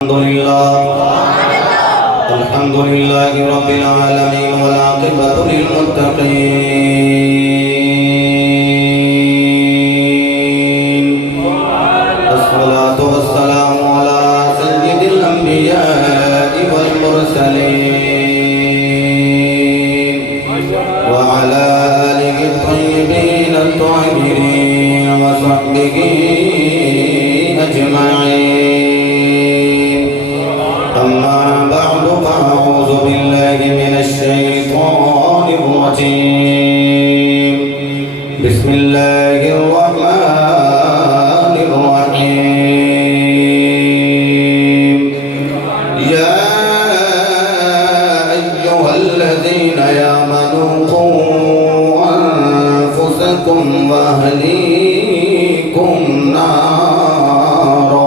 अल्हम्दुलिल्लाह रब्बिल आलमीन वल आक़िबतु लिल मुत्तक़ीन अस्सलातु वस्सलामु अला सय्यिदिल अंबिया'i वल मुरसलीन व अला आलिहि त्वय्यिबीन अत्ताहिरीन व सहबिही अजमईन। अम्मा बअदु फ़अऊज़ु बिल्लाहि मिनश शैतानिर रजीम। बिस्मिल्लाहिर रहमानिर रहीम। या अय्युहल्लज़ीना आमनू क़ू अनफुसकुम व अहलीकुम नारा।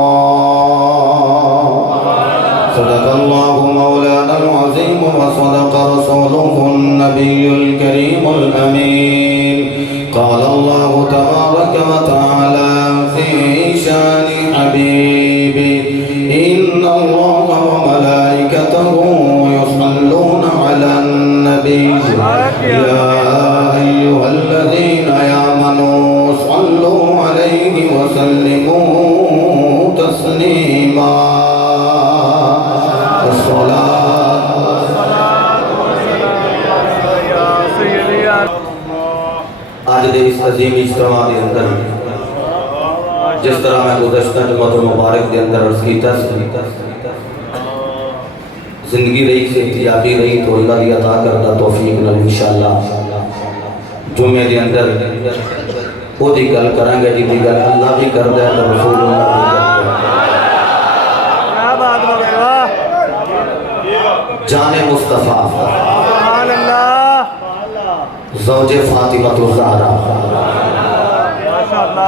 सदक़ल्लाहु मौलानाल अज़ीम व सदक़ रसूलुहुन नबियुल करीमुल अमीन। क़ाल अल्लाहु तबारक व तआला फ़ी शानि हबीबी इन्नल्लाहा व मलाइकतहु युसल्लूना अलन नबी या अय्युहल्लज़ीना आमनू सल्लू अलैहि व सल्लिमू तस्लीमा। आज दे इस अजीम इज्तिमा के अंदर जिस तरह मैं गुज़श्ता जुमा मुबारक के अंदर अर्ज़ कीता जिंदगी रही सेहतियाबी रही तो अल्लाह की अता करदा तौफीक नाल इंशाअल्लाह जुमे के अंदर ओदी गल करांगे जिहदी गल अल्लाह भी करदा है तो रसूलुल्लाह भी करदा है। जाने मुस्तफ़ा ज़ौजे फातिमतुज़ ज़हरा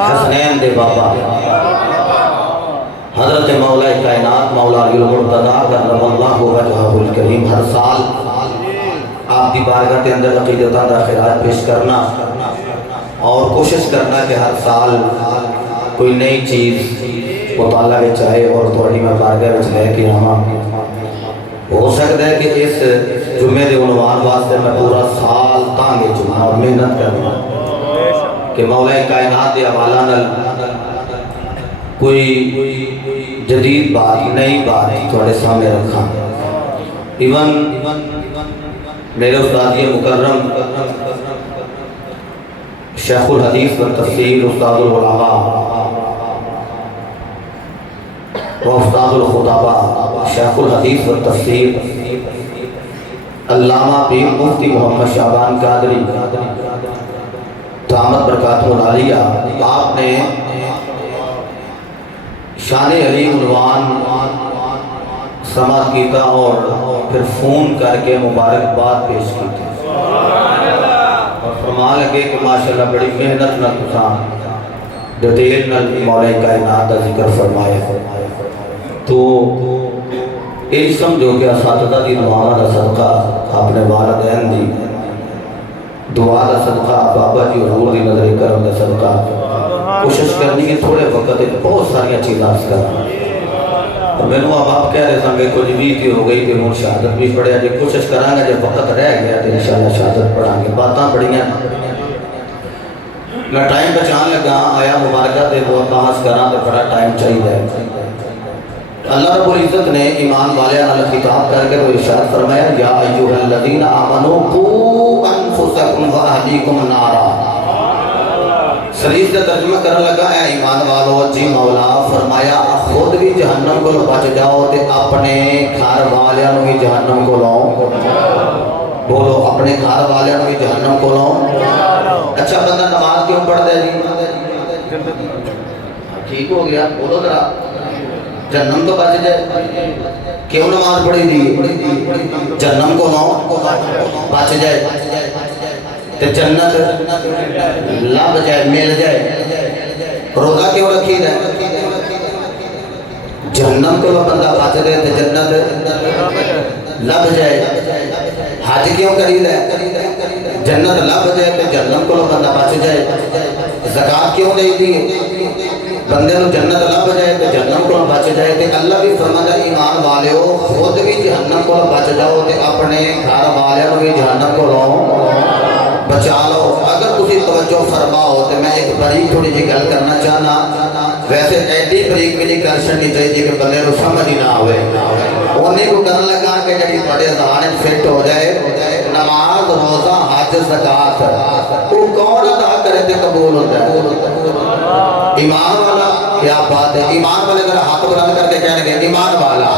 हसनैन दे बाबा हज़रत मौला कायनात मौला अलील मुर्तज़ा कररमल्लाहु वजहहुल करीम हर साल आपकी बारगाह के अंदर अक़ीदतां दा खिराज पेश करना और कोशिश करना कि हर साल कोई नई चीज़ मुताला विच आए और थोड़ी मैं बारगाह विच लैके आवां। हो सकता है कि इस जुम्मे के उन्वान वास्ते मैं पूरा साल तांगे चुना और मेहनत करना कि मौला कायनात के हवाला नाल कोई जदीद बात नई बात थोड़े सामने रखा। इवन मेरे उस्ताद मुकर्रम शेखुल हदीस व तफसीर उस्तादुल उलमा व उस्तादुल खुताबा शेखुल हदीस व तफसीर अल्लामा पीर मुफ्ती मोहम्मद शाबान कादरी दामत बरकातुहुल आलिया आपने शान अली उन्वान समात किया और फिर फ़ोन करके मुबारकबाद पेश की थी और फरमा लगे कि माशाल्लाह बड़ी मेहनत न तुसा डिटेल न मौला कायनात का जिक्र फरमाया। तो ये समझो कि असातिज़ा दी दुआ का सदका अपने वालिदैन दी दुआ का सदका बाबा जी हजूर की नज़र करम का सदका कोशिश करनी है थोड़े वक्त बहुत सारिया चीज़ां करना। मैनू आप कह रहे थे कुछ भी हो गई तो हूँ शहादत भी पढ़िया जो कोशिश करांगा जो वक्त रह गया तो इंशाअल्लाह शहादत पढ़ांगे। बातें बड़ियाँ मैं टाइम बचाने लगा आया मुबारक से वो बहस करा तो बड़ा टाइम चाहिए। अल्लाह रब्बुल इज़्ज़त ने ईमान वालियां नाल खिताब करके वो इरशाद फरमाया या अय्युहल्लज़ीना आमनू क़ू अनफुसकुम व अहलीकुम नारा। शरीफ का तर्जुमा करने लगा है ईमान वालों जी मौला फरमाया खुद भी जहन्नम को बच जाओ तो अपने घर वालियां भी जहन्नम को लो। बोलो अपने घर वालियां भी जहन्नम को लो। अच्छा बंदा नमाज क्यों पढ़ता है जी? ठीक हो गया बोलो जरा जन्नम तो बच जाए। क्यों नमाज पढ़ी दी? जन्नम को लो बच जाए तो जन्नत लभ जाए मिल जाए। रोजा क्यों रखी है? जन्नम को बंदा बच जाए तो जन्नत लभ जाए। हज क्यों करी है? जन्नत लभ जाए तो जन्नम को बंदा बच जाए। ज़कात क्यों नहीं दी? बंदे को जन्नत लभ जाए तो जहन्नम को बच जाए तो अल्लाह भी फरमांदा ईमान वाले हो खुद भी जहन्नम को बच जाओ तो अपने घर वालों भी जहन्नम को बचा लो। अगर तुम तवज्जो फरमाओ तो मैं एक बड़ी थोड़ी जी गल करना चाहना, वैसे एडी बरीक भी नहीं कर छड़नी चाहिए कि बंदे को समझ ही ना आवे। उन्हीं को करन लगा कि जड़ी थोड़े ज़हन फिट हो जाए, नमाज रोज़ा हज ज़कात वो कौन अदा करे तो कबूल होता है? ईमान वाला। क्या बात है, ईमान वाले जरा हाथ बुलंद करके कहेंगे ईमान वाला।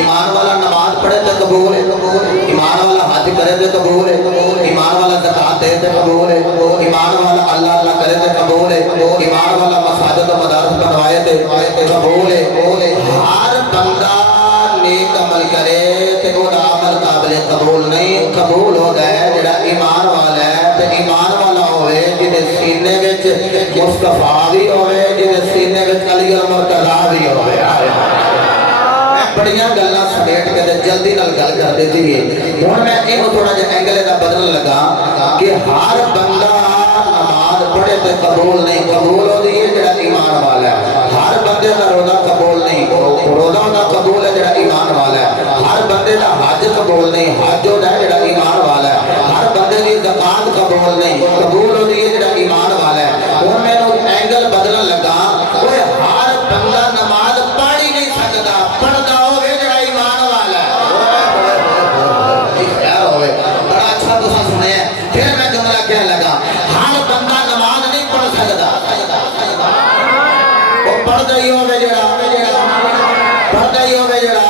ईमान वाला नमाज पढ़े तो कबूल है, ईमान वाला हज करे तो कबूल है, ईमान वाला ज़कात दे तो कबूल है, ईमान वाला अल्लाह अल्लाह करे तो कबूल है, ईमान वाला मसाजिद और मदारस बनवाए तो कबूल है। हर बंदा नेक अमल करे तो वो अमल काबिल कबूल नहीं, कबूल हो गया जेड़ा ईमान वाला है। तो ईमान वाला होवे जिहदे सीने विच मुस्तफा भी होवे, जिहदे सीने विच अली और मुर्तज़ा भी होवे। बड़िया गल्लां समेट के जल्दी नाल गल कर देती है। हुण मैं इहनूं थोड़ा जिहा एंगल दा बदलण लगा कि हर बंदा नमाज पढ़े तो कबूल नहीं, कबूल होती है जेड़ा ईमान वाला है। हर बंदे का रोज़ा कबूल नहीं, रोज़ा दा कबूल है जेड़ा ईमान वाला है। हर बंदे का हज कबूल नहीं, हज होता है जेड़ा ईमान वाला है। हर बंदे की ज़कात कबूल नहीं, कबूल होती है जेड़ा ईमान वाला है। हुण मैनूं एंगल बदलण लगा, ओए हर बंदा नमाज पढ़ ही नहीं सकदा, पढ़दा होवे जेड़ा ईमान वाला है। यार होवे बड़ा अच्छा तुसां सुनिया। फिर मैं जुमला कहने लगा, हर बंदा नमाज नहीं पढ़ सकदा, वो पढ़दा ही होवे जेड़ा, पढ़दा ही होवे जेड़ा।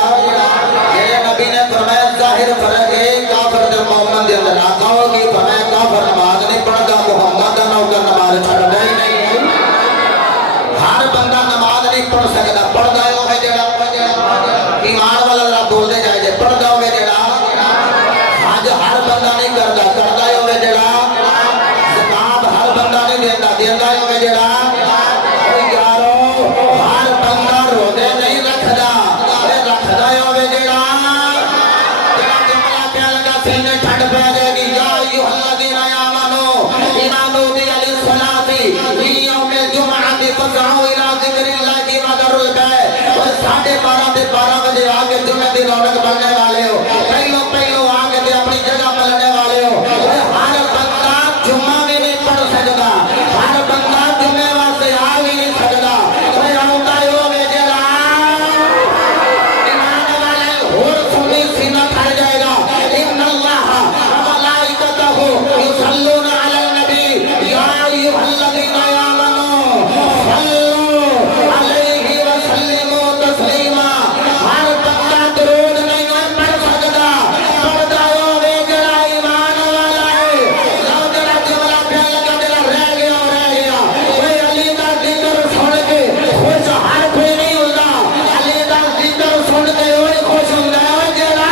मेरे नबी ने फरमाया जाहिर फर्क है काफिर ते मोमिन दे अंदर। आका हो कि फरमाया काफिर नमाज नहीं पढ़दा, मोहम्मद दा नौकर नमाज छड्डदा ही नहीं। हर बंदा नमाज नहीं पढ़ सकदा, पढ़दा ही होवे जेड़ा। ईमान वाला जरा बोलदे जाए जे पढ़दा होवे जेड़ा। हज हर बंदा नहीं करदा, करदा ही होवे जेड़ा। ज़कात हर बंदा नहीं देंदा, देंदा ही होवे जेड़ा। ओ यारो हर बंदा रोज़े नहीं रखदा, रखदा ही होवे जेड़ा। जेड़ा जुमला कह लगा सीने ठंड पै जाएगी। या अय्युहल्लज़ीना आमनू इज़ा नूदिया लिस्सलाति फी यौमिल जुमअति फस्अऊ इला ज़िक्रिल्लाहि व ज़रुल बैअ। 12:30 से 12 बजे आके जुम्मे की रौनक बनने वाले हो, पहलो आके ते अपनी जगह मिलने वाले हो। हर बंदा जुम्मा भी नहीं पढ़ सकता, हर बंदा जुम्मे वास्ते आ भी नहीं सकता। आउंदा ही होवे जेड़ा ईमान वाला होर सुनी सीना खा जाएगा। इन्नल्लाह व मलाइकतहु युसल्लूना अलल नबी या अय्युहल्लज़ीना आमनू सल्लू अलैहि व सल्लिमू तस्लीमा। हर बंदा दरूद नहीं पढ़ सकता, पढ़दा होवे जेड़ा ईमान वाला है। लो जेड़ा जुमला कहन लगा जेड़ा रह गया। ओए अली दा जिक्र सुन के खुश हर कोई नहीं होता, अली दा जिक्र सुन के ओए खुश हुंदा है जेड़ा।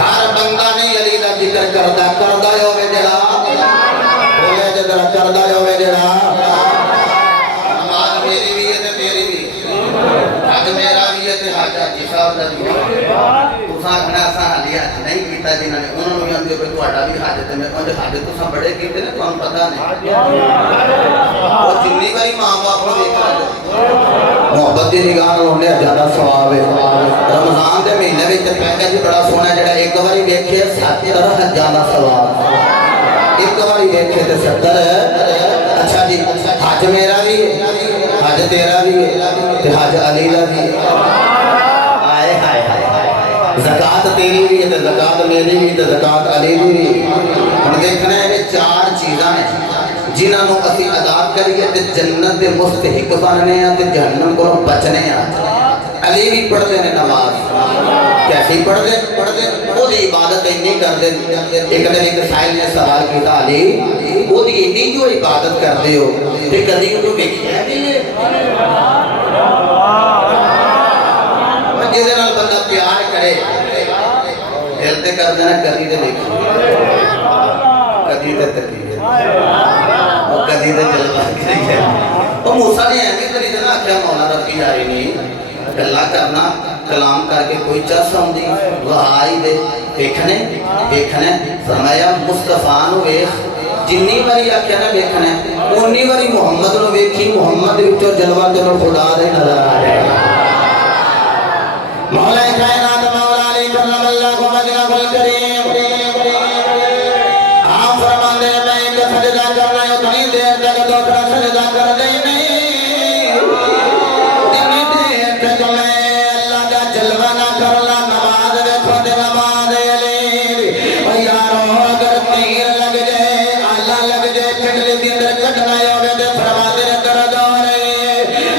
हर बंदा नहीं अली दा जिक्र करदा, करदा ही होवे जेड़ा। बोले जरा करदा ही होवे जेड़ा। नमाज मेरी भी है ते तेरी भी, हज मेरा भी है ते हज हाजी साहब दा भी है। तुसां आखना असां हाली हज नहीं कीता, जिन्हां ने उन्हां नूं भी आंदे हो तुहाडा भी हज ते मैं उंज हज तुसां बड़े कीते ने, तुहानूं पता नहीं। और जिन्नी बारी मां बाप नूं वेख लो मोहब्बत की निगाह नाल उन्हें ज़्यादा सवाब है। रमज़ान के महीने में तो पैकेज बड़ा सोहना जेड़ा एक बारी वेखे 70 हज़ार का सवाब, एक बारी वेखे तो 70। अच्छा जी, हज मेरा भी है, हज तेरा भी है, तो हज अली दा भी है। आए हाय हाय हाय। ज़कात तेरी भी है तो ज़कात मेरी भी, तो ज़कात अली दी भी। हम देखना है कि 4 चीज़ां हैं जिन्होंने असी अदा करिए तो जन्नत के मुस्तहिक बनने तो जहन्नम को बचने। अली भी पढ़ते हैं नमाज, कैसी पढ़ते वो इबादत इन्नी करते। एक दिन एक साहिल ने सवाल किया, अली वो इन्नी जो इबादत करते हो तो कभी तो देखिए जिस बंदा प्यार करे दिल से कर देना, कभी तो देखिए कभी तो तकीए कदी तो जलवा करी है वो मूसा ने एवं करी ना आख्या मौला रखी जा रही नहीं गल्ला करना कलाम करके कोई चस आउंदी वहाई दे देखने देखने फरमाया मुस्तफा नु वेख जिन्नी बारी आख्या ना देखना उन्नी बारी मुहम्मद नु वेखी मुहम्मद विचों जलवा तेनों खुदा दे नजर आ रहा मौला कायनात मौला अली करमल्लाहु वजहहुल करीम आप फरमाते हैं मैं एक सजदा करना है उतनी देर तक दूसरा सजदा कर दे नहीं जितनी देर तक मैं अल्लाह का जलवा ना करला नमाज देखो ते नमाज अली ओ यारो अगर तीर लग जाए आला लग जाए पिंडली दी अंदर कटना होवे ते फरमाते हैं दर्द हो रहे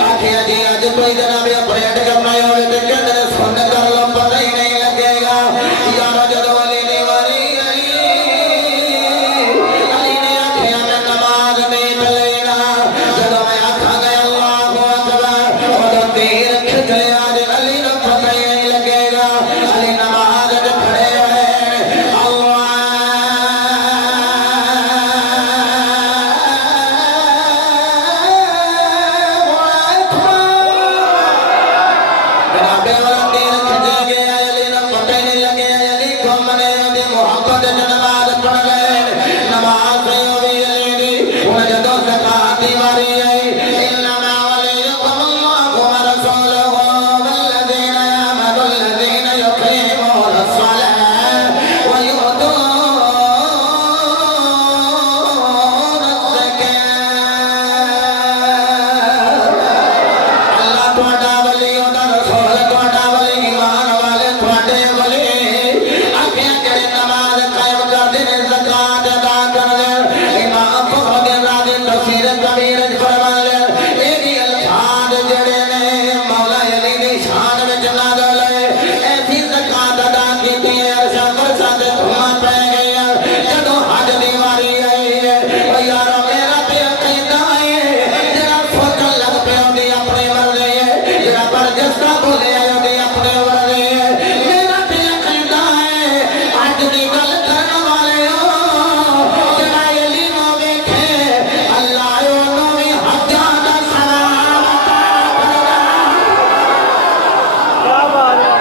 आखिया जी अज कोई जनाब ऑपरेट करना होवे ते कहंदे ने सुन कर लो पता ही नहीं लगेगा यारो जदों अली दी वारी अली ने आखिया मैं नमाज नहीं लेना जदों मैं आखा गया अल्लाहु अकबर और तीर खिंच लिया अली ने पता ही नहीं लगेगा अली नमाज में खड़े हुए जनाबे वाला तीर खिंच गया अली ने पता ही नहीं लगे अली को मने दी मोहब्बत च नमाज पढ़ गए नमाज नहीं हुई अली दी हुन जदों ज़कात दी वारी आई इन्नमा वलियुकुम अल्लाहु व रसूलुहु वल्लज़ीना आमनुल्लज़ीना युक़ीमूना अस्सलाह व यु'तूना अज़्ज़कात अल्लाह तुहाडा वली ओदा रसूल तुहाडा वली ईमान वाले तुहाडे वली आखे जेड़े नमाज कायम करदे ने ज़कात अदा करदे इमाम फखरुद्दीन राज़ी तफसीर कबीर च फरमाते ए भी अल्फाज जेड़े ने मौला अली दी शान विच नाज़िल होए ऐसी ज़कात अदा कीती है अर्शा फरशा ते धुआं पै गया जदों हज दी वारी आई है ओ यारो मेरा ते अकीदा है जेड़ा सोचन लग पिया ओदी अपने वर्दे है जेड़ा बरजस्ता बोले ओदी अपने वर्दे है मेरा ते अकीदा है अज दी गल करन वाले हो जेड़ा अली नु वेखे अल्लाह ओनू भी हज्जां दा सवाब अता करेगा क्या बात है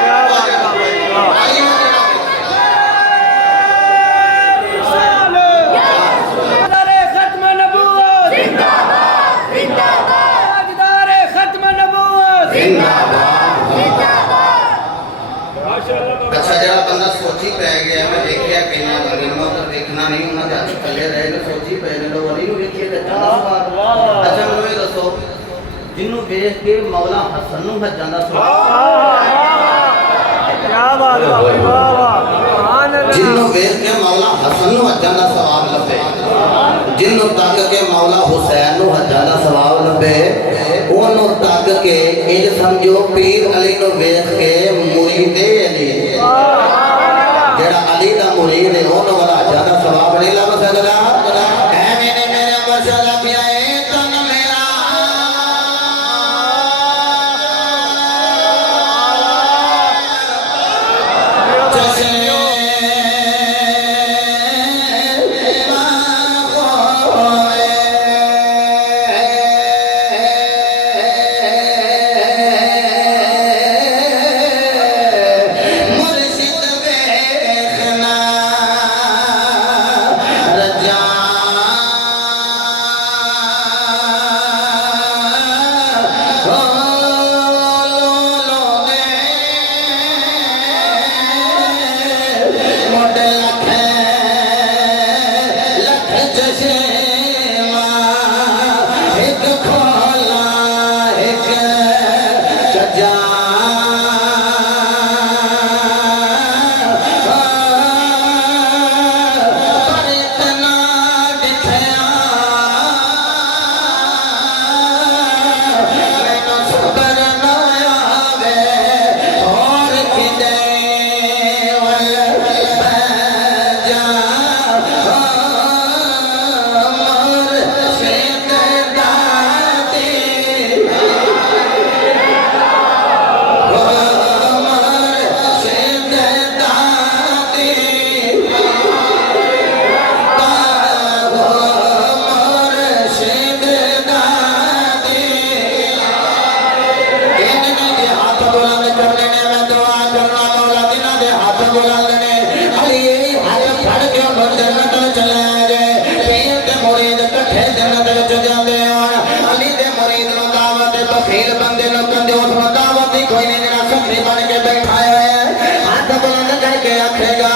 क्या बात है ताजदारे खत्म नबूवत जिंदाबाद जिंदाबाद ताजदारे खत्म नबूवत अच्छा जरा बंदा सोची पै गया मैं देखिया कईयां बंदे नु तो देखना नहीं उन्हां दे हत्थ थल्ले रहे ने सोची पै ने लोग अली नु देखिए ते अच्छा मैनूं ये दसो जिन्नू देख के मौला हसन नु हज्जां दा क्या बात है वाह वाह सुभान अल्लाह जिन्नू देख के मौला हसन नु हज्जां दा सवाब लभे जिन्नू तक के मौला हुसैन नु हज्जां दा सवाब लभे ओनू तक के इंज समझो पीर अली नु देख के मुरीदे अली जेड़ा अली दा मुरीद है ओनू वाला हज्जां दा सवाब नहीं लभ सकदा ऐवें ने मेरे मसला पिया ए तन मेरा मुर्शिद देखना रजा मोटे लख लख चश्मा एक खोला एक सजा पर इतना दिखया मैनू सबर ना आवे और किदे वल जा मोर शेद दाती के आखेगा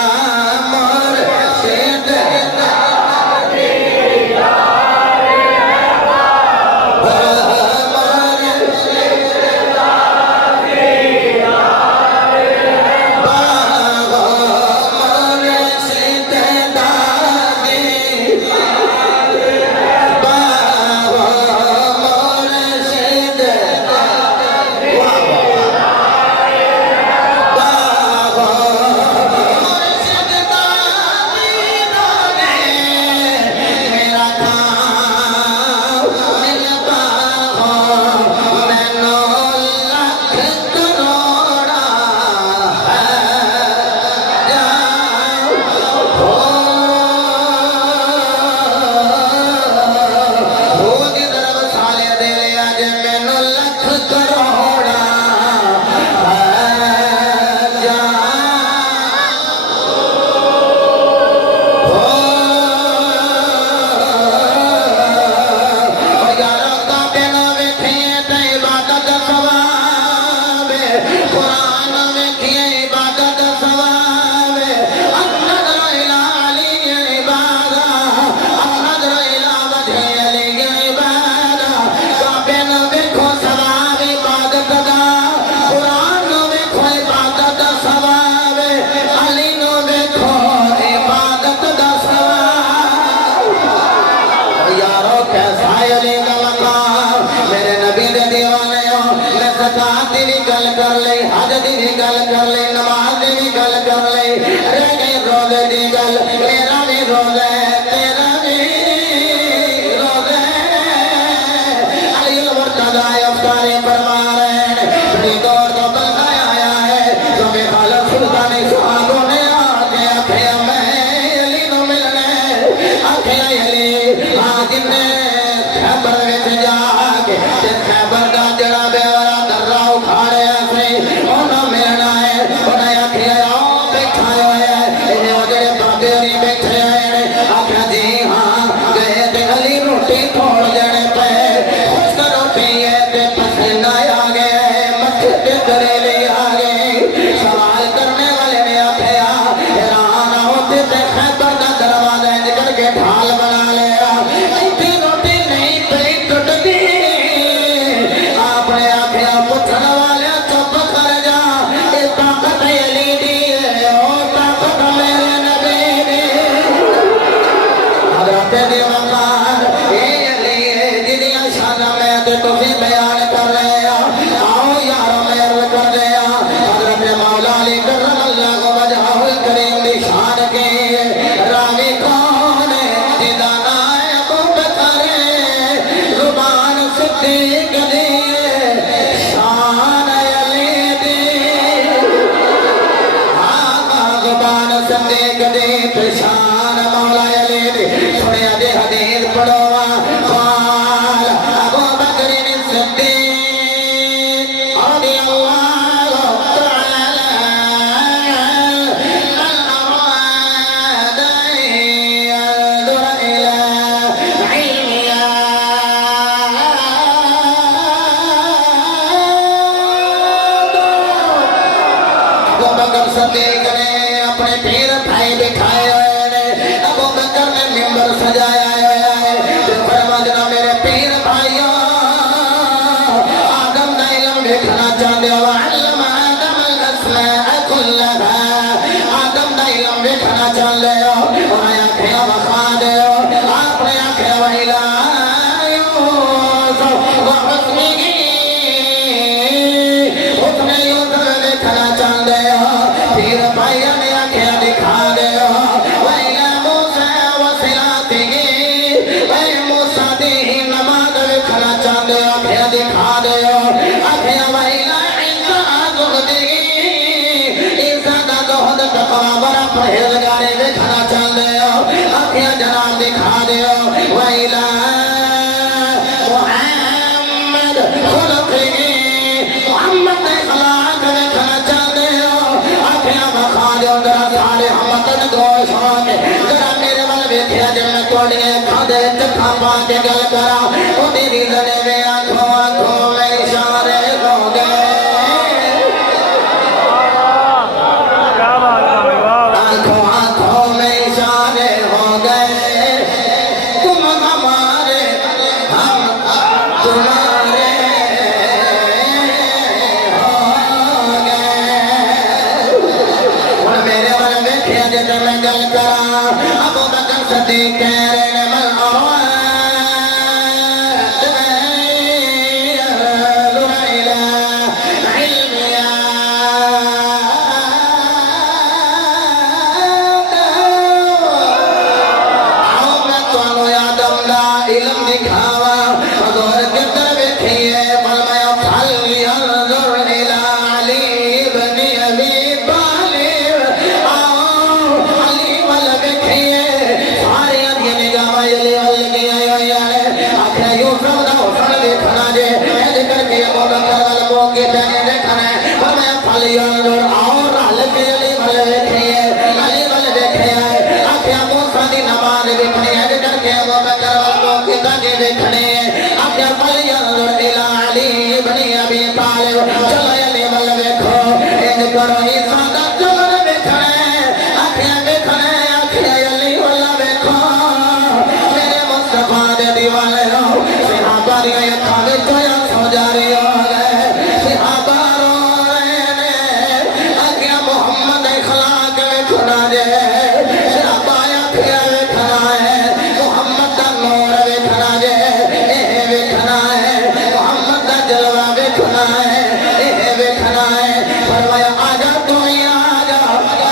फरमाया आजा तुम्हें आजा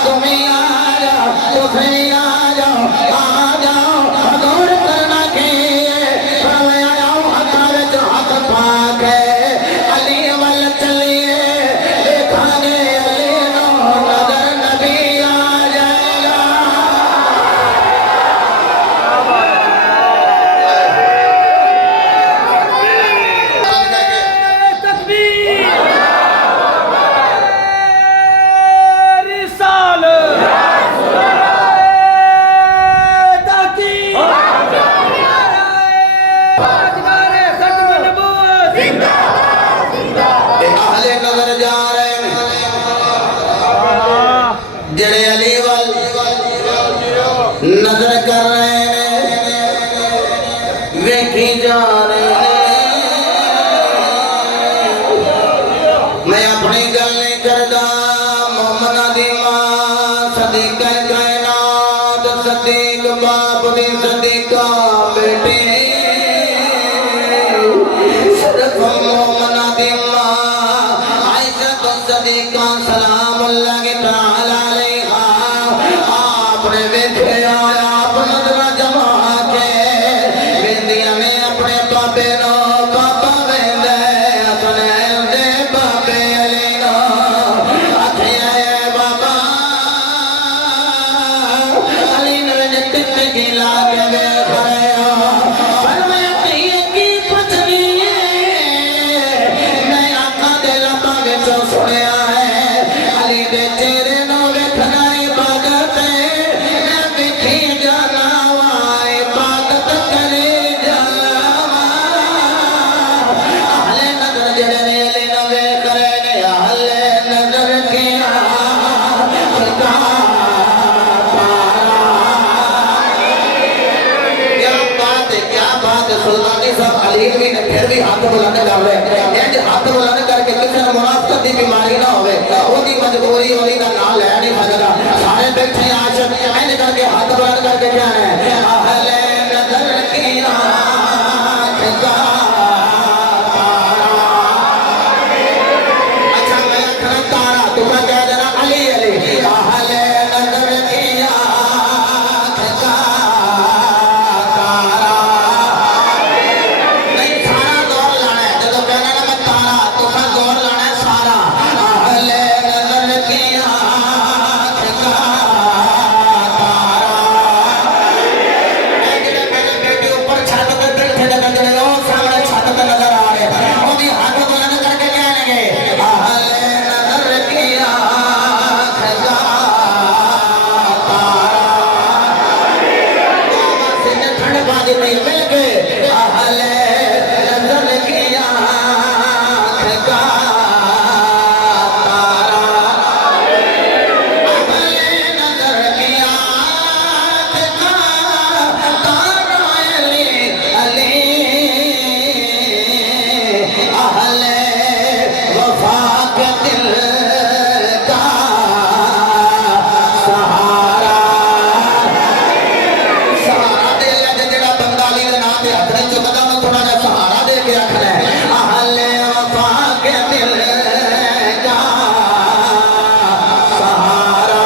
तुम्हें आजा तुम्हें आजा आ जाओ गौर करना के फरमाया आओ हकार जो हक पाक है अली वल चलिए देखांगे अली नो नजर नबी आ जाएगा तकबीर रिसाल ताकीद ताजदारे खत्म नबूवत अहले नजर जा रहे हैं जड़े अली वल नजर कर रहे हैं वेखी जा रहे हैं मैं अपनी गल नहीं करदा मोमना दी मां सदीका कायनात सदीक बाप दी सदीका बेटी सिर्फ मोमना दी मां आयशा तो सदीका सलामुल्लाह तआला अलैहा आपने वेखे आप नजर जमा के वेंदियां ने अपने बाबे नो बाबा वेंदे अपने दे बाबे अली नो आखिया ए बाबा अली ने जट्ट की लाग वे खड़े पर मैं की पत्नी मैं आका दे लबा विच सुनिया है अली दे चेहरे नो वेखना इबादत है मैं वेखी जाना वा इबादत करे जाना अहले नजर जड़े ने अली नो वेख रहे ने अहले नजर के क्या बात है सुल्तानी साहब अली भी ने फिर भी हाथ बुलंद कर रहे इंज हाथ बुलंद करके किसी ने मुनाफिकत की बीमारी ना होवे ओदी मजबूरी ओदी दा नाम ले नहीं सकदा सारे बैठे आशिक इंज करके हाथ बुलंद करके क्या है अहले नजर की आंख का अच्छा मैं अखर तारा तुम कह देना अली अली अहले नजर की आंख का तारा नहीं सारा दौर लाना है जब कहना ना मैं तारा तुम दौर लाना है सारा अहले नजर की आंख का तारा बेटे ऊपर छत पे बैठे नजर ओ सामने छत पे नजर आ रहे वो भी हाथ बुलंद करके कहने अहले नजर की आंख का तारा सिंह ठंड बाजी नहीं मिल गए अहले नजर की आंख का तारा अहले नजर की आंख का तारा अली अली अहले वफा के दिल का सहारा सहारा दे ले जेड़ा बंदा अली दे नाम पे हथ नहीं चुकदा मैं थोड़ा जा सहारा दे के रखना है अहले वफा के दिल का सहारा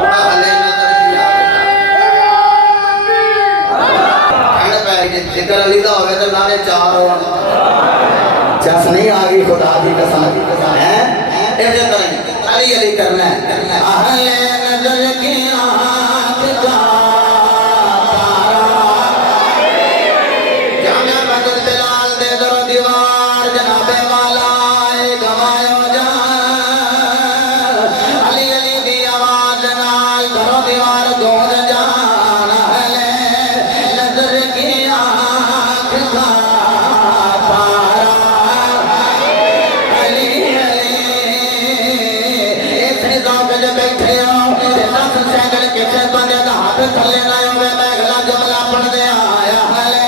अहले नजर की ठंड पै गई जिक्र अली दा होवे तो नारे चार हो चस नहीं आ गई खुदा की कसम है ऐसे तरह अली अली करना है अहले नजर की आंख का तारा जामिया मस्जिद बिलाल दे दर दीवार जनाबे वाला आए गवायो जान अली अली दी आवाज नाल दरो दीवार गूंज जान अहले नजर की आंख का तारा अली अली इतने जाओ के बैठे हो दस सैकंड किसी बंदे का हाथ थले ना होवे मैं अगला जुमला पढ़ दे आया हले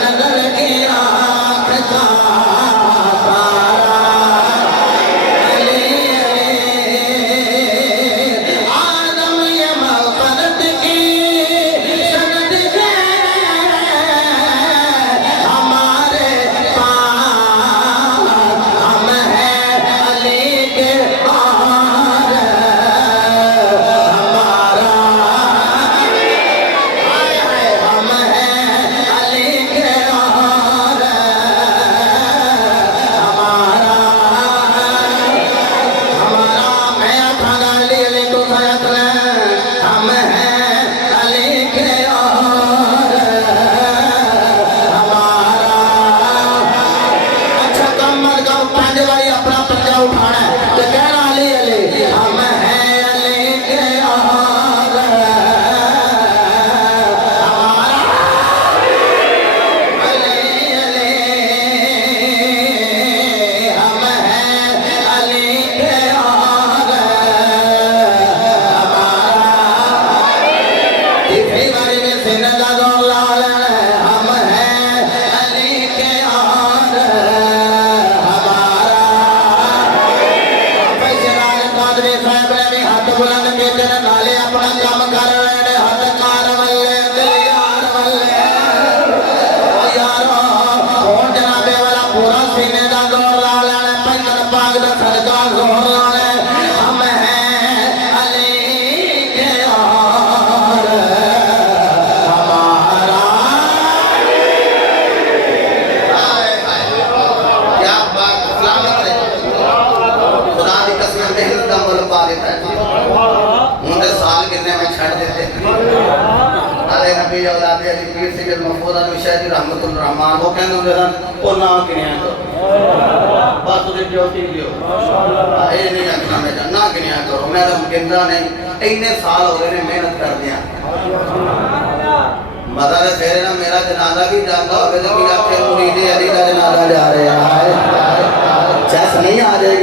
नजर की आंख का तारा अली अली कादरी साहब ने भी हाथ बुलंद किए ने नाले अपना काम कर रहे ने हाथ कार वल्ले दिल यार वल्ले ओ यारो कौन जनाबे वाला पूरा सीने दा जोर ला लेने पैगंबर पाक दा सदका जोर लाने हम हैं अली के यार हमारा क्या बात सलामत रहे खुदा दी कसम मेहनत का मुल पा देता है मुंडे साल कितने में छड़ देते अरे नबी औलाद अली पीर से महफूजा शायद रहमतुल रहमान वो कहंदे हुंदे सन ओ ना किनिया करो बस तुझे ड्यूटी लियो माशाअल्लाह ए नहीं आखना मैं ना किनिया करो मैं तो कहंदा नहीं इतने साल हो गए ने मेहनत कर दिया मजा रे फेरे ना मेरा जनाजा भी जाता होवे तो की आखे मुरीद अली का जनाजा जा रहा है चस नहीं आ जाएगी।